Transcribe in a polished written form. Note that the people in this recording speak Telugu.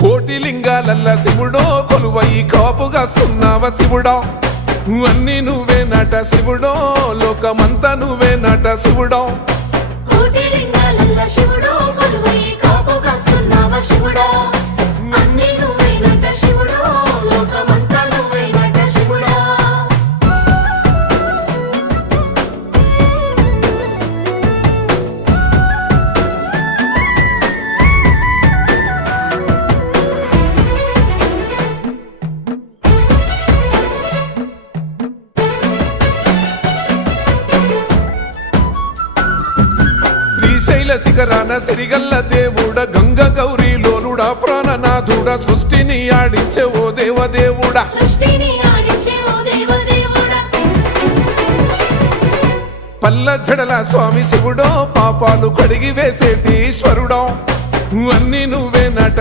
కోటి లింగాలల్ల శివుడో కొలువై కాపుగాస్తున్నావ శివుడా అన్ని నువ్వే నట శివుడో లోకమంతా నువ్వే నట శివుడో కోటి లింగాలల్ల శివుడో కొలువై కాపుగాస్తున్నావ శివుడా అన్ని నువ్వే నట శివుడో లోకమంతా నువ్వే నట శివుడా శ్రీశైల శిఖరాన సిరిగల్ల దేవుడ గంగ గౌరీ లోలుడా ప్రాణనాథుడ సృష్టిని ఆడించే ఓ దేవదేవుడా సృష్టిని ఆడించే ఓ దేవదేవుడా పల్ల జడల స్వామి శివుడో పాపాలు కడిగి వేసేటి ఈశ్వరుడో అన్ని నువ్వే నట